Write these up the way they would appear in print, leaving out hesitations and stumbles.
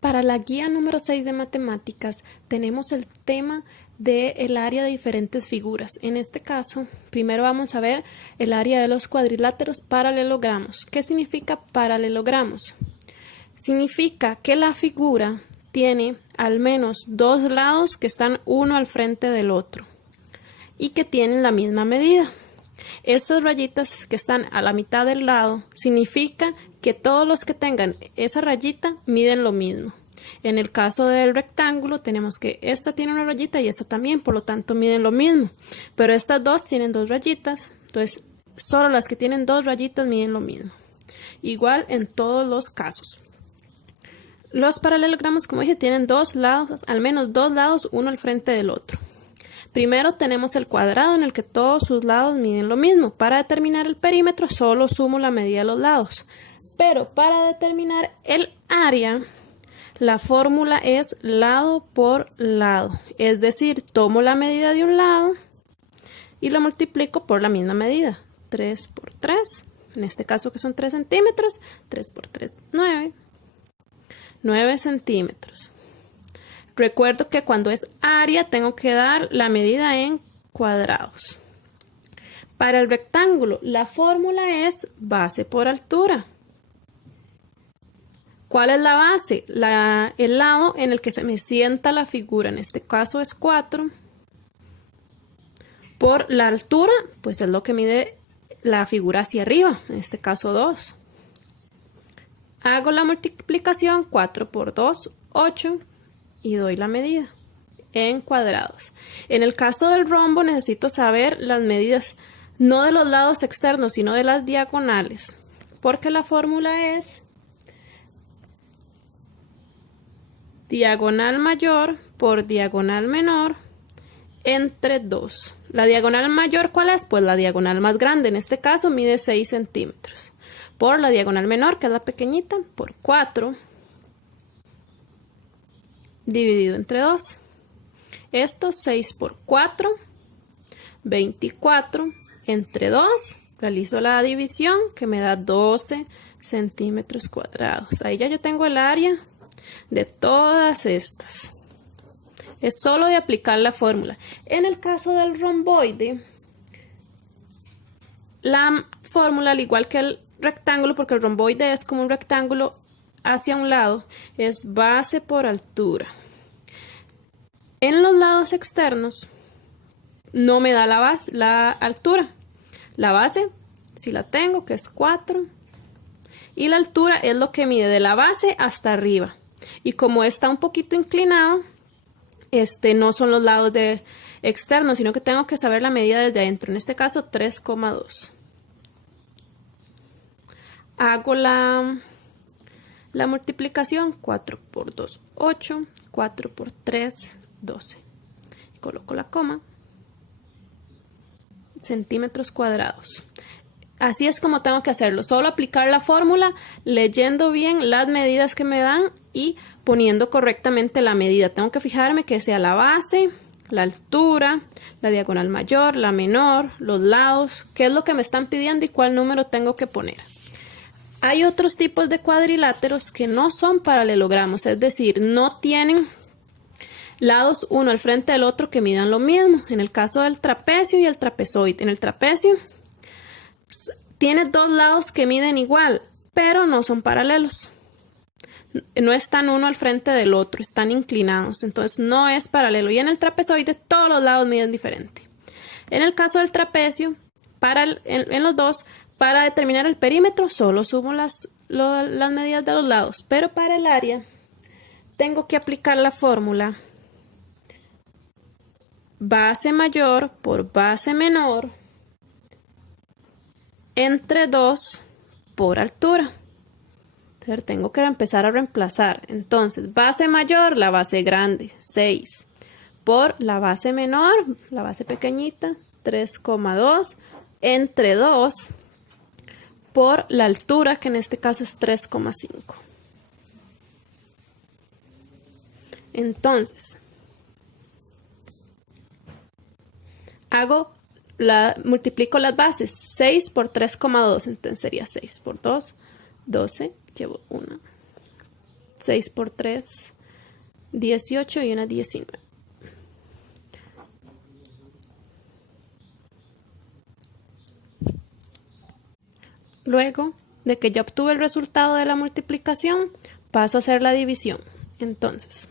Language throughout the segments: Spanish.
Para la guía número 6 de matemáticas tenemos el tema del área de diferentes figuras. En este caso, primero vamos a ver el área de los cuadriláteros paralelogramos. ¿Qué significa paralelogramos? Significa que la figura tiene al menos dos lados que están uno al frente del otro y que tienen la misma medida. Estas rayitas que están a la mitad del lado significa que todos los que tengan esa rayita miden lo mismo. En el caso del rectángulo tenemos que esta tiene una rayita y esta también, por lo tanto miden lo mismo. Pero estas dos tienen dos rayitas, entonces solo las que tienen dos rayitas miden lo mismo. Igual en todos los casos. Los paralelogramos, como dije, tienen dos lados, al menos dos lados, uno al frente del otro. Primero tenemos el cuadrado en el que todos sus lados miden lo mismo. Para determinar el perímetro solo sumo la medida de los lados. Pero para determinar el área, la fórmula es lado por lado. Es decir, tomo la medida de un lado y lo multiplico por la misma medida. 3 por 3, en este caso que son 3 centímetros, 3 por 3, 9. 9 centímetros. Recuerdo que cuando es área tengo que dar la medida en cuadrados. Para el rectángulo, la fórmula es base por altura. ¿Cuál es la base? El lado en el que se me sienta la figura, en este caso es 4. Por la altura, pues es lo que mide la figura hacia arriba, en este caso 2. Hago la multiplicación, 4 por 2, 8. Y doy la medida en cuadrados. En el caso del rombo necesito saber las medidas no de los lados externos sino de las diagonales, porque la fórmula es diagonal mayor por diagonal menor entre 2. La diagonal mayor, ¿cuál es? Pues la diagonal más grande, en este caso mide 6 centímetros, por la diagonal menor, que es la pequeñita, por 4 dividido entre 2. Esto 6 por 4, 24 entre 2. Realizo la división que me da 12 centímetros cuadrados. Ahí ya yo tengo el área de todas estas. Es solo de aplicar la fórmula. En el caso del romboide, la fórmula, al igual que el rectángulo, porque el romboide es como un rectángulo hacia un lado, es base por altura. En los lados externos no me da la altura. La base, si la tengo, que es 4. Y la altura es lo que mide de la base hasta arriba. Y como está un poquito inclinado, no son los lados externos, sino que tengo que saber la medida desde adentro. En este caso, 3,2. Hago la multiplicación, 4 por 2, 8, 4 por 3, 12. Coloco la coma. Centímetros cuadrados. Así es como tengo que hacerlo. Solo aplicar la fórmula, leyendo bien las medidas que me dan y poniendo correctamente la medida. Tengo que fijarme que sea la base, la altura, la diagonal mayor, la menor, los lados, qué es lo que me están pidiendo y cuál número tengo que poner. Hay otros tipos de cuadriláteros que no son paralelogramos, es decir, no tienen lados uno al frente del otro que midan lo mismo. En el caso del trapecio y el trapezoide. En el trapecio tiene dos lados que miden igual, pero no son paralelos. No están uno al frente del otro, están inclinados, entonces no es paralelo. Y en el trapezoide todos los lados miden diferente. En el caso del trapecio, en los dos, para determinar el perímetro solo sumo las medidas de los lados, pero para el área tengo que aplicar la fórmula base mayor por base menor entre 2 por altura. Entonces tengo que empezar a reemplazar. Entonces, base mayor, la base grande, 6, por la base menor, la base pequeñita, 3,2, entre 2, por la altura, que en este caso es 3,5. Entonces, multiplico las bases, 6 por 3,2, entonces sería 6 por 2, 12, llevo 1, 6 por 3, 18 y una 19. Luego de que ya obtuve el resultado de la multiplicación, paso a hacer la división. Entonces,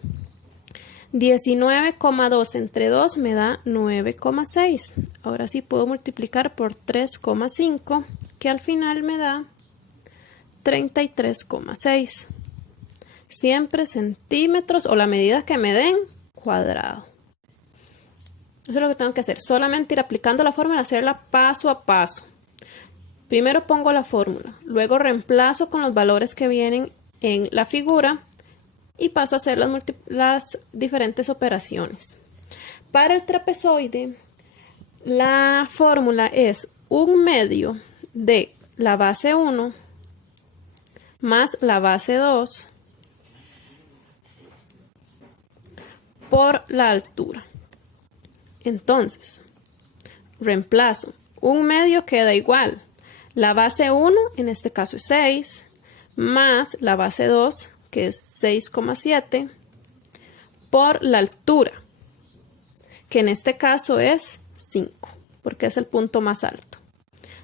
19,2 entre 2 me da 9,6. Ahora sí puedo multiplicar por 3,5, que al final me da 33,6. Siempre centímetros o la medida que me den cuadrado. Eso es lo que tengo que hacer. Solamente ir aplicando la fórmula, hacerla paso a paso. Primero pongo la fórmula, luego reemplazo con los valores que vienen en la figura y paso a hacer las diferentes operaciones. Para el trapezoide, la fórmula es 1/2 de la base 1 más la base 2 por la altura. Entonces, reemplazo. 1/2 queda igual. La base 1, en este caso es 6, más la base 2, que es 6,7, por la altura, que en este caso es 5, porque es el punto más alto.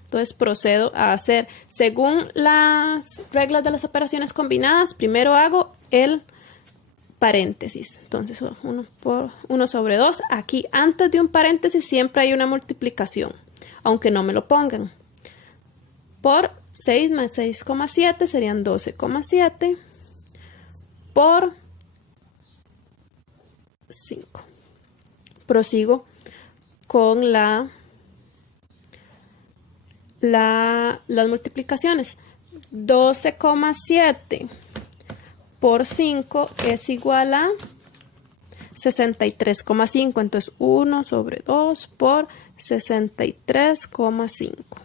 Entonces procedo a hacer, según las reglas de las operaciones combinadas, primero hago el paréntesis. Entonces 1 sobre 2. Aquí antes de un paréntesis siempre hay una multiplicación, aunque no me lo pongan. Por 6 más 6,7 serían 12,7 por 5. Prosigo con las multiplicaciones. 12,7 por 5 es igual a 63,5. Entonces 1 sobre 2 por 63,5.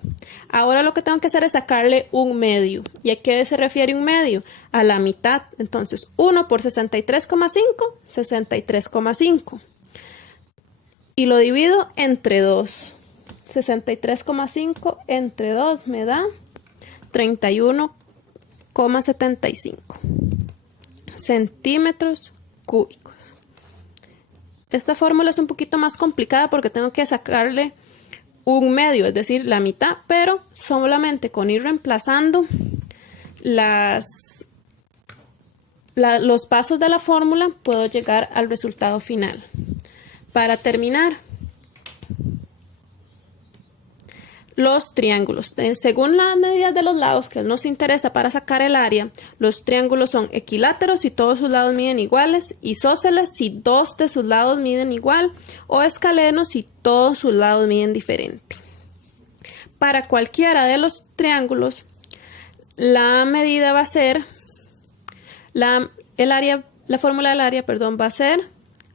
Ahora lo que tengo que hacer es sacarle 1/2. ¿Y a qué se refiere 1/2? A la mitad. Entonces 1 por 63,5, 63,5. Y lo divido entre 2. 63,5 entre 2 me da 31,75 centímetros cúbicos. Esta fórmula es un poquito más complicada porque tengo que sacarle 1/2, es decir, la mitad, pero solamente con ir reemplazando los pasos de la fórmula puedo llegar al resultado final. Para terminar, los triángulos. Según las medidas de los lados que nos interesa para sacar el área, los triángulos son equiláteros si todos sus lados miden iguales, isósceles si 2 de sus lados miden igual, o escalenos si todos sus lados miden diferente. Para cualquiera de los triángulos, la medida va a ser, la fórmula del área, va a ser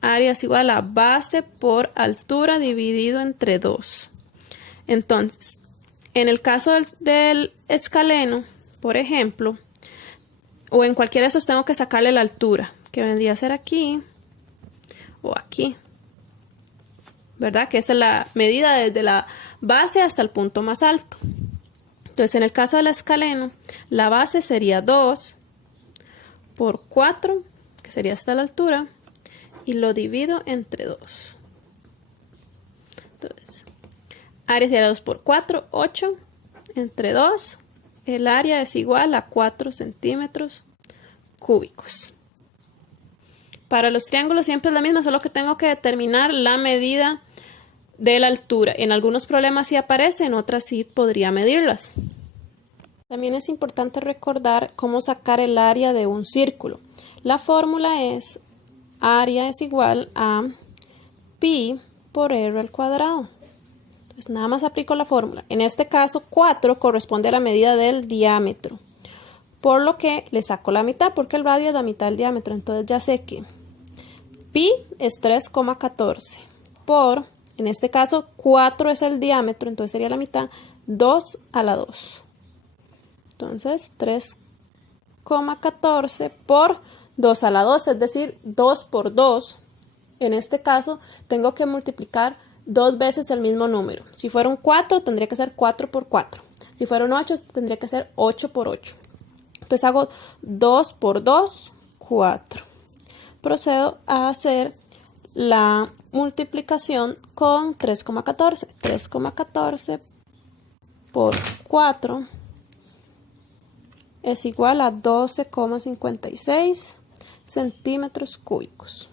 área es igual a base por altura dividido entre 2. Entonces, en el caso del escaleno, por ejemplo, o en cualquiera de esos tengo que sacarle la altura, que vendría a ser aquí o aquí, ¿verdad? Que esa es la medida desde la base hasta el punto más alto. Entonces, en el caso del escaleno, la base sería 2 por 4, que sería hasta la altura, y lo divido entre 2. Entonces, área sería 2 por 4, 8, entre 2, el área es igual a 4 centímetros cúbicos. Para los triángulos siempre es la misma, solo que tengo que determinar la medida de la altura. En algunos problemas sí aparece, en otras sí podría medirlas. También es importante recordar cómo sacar el área de un círculo. La fórmula es área es igual a pi por r al cuadrado. Entonces nada más aplico la fórmula. En este caso 4 corresponde a la medida del diámetro, por lo que le saco la mitad porque el radio es la mitad del diámetro. Entonces ya sé que pi es 3,14 por, en este caso 4 es el diámetro, entonces sería la mitad, 2 a la 2. Entonces 3,14 por 2 a la 2, es decir, 2 por 2. En este caso tengo que multiplicar 2 veces el mismo número. Si fueron 4, tendría que ser 4 por 4. Si fueron 8, tendría que ser 8 por 8. Entonces hago 2 por 2, 4. Procedo a hacer la multiplicación con 3,14. 3,14 por 4 es igual a 12,56 centímetros cúbicos.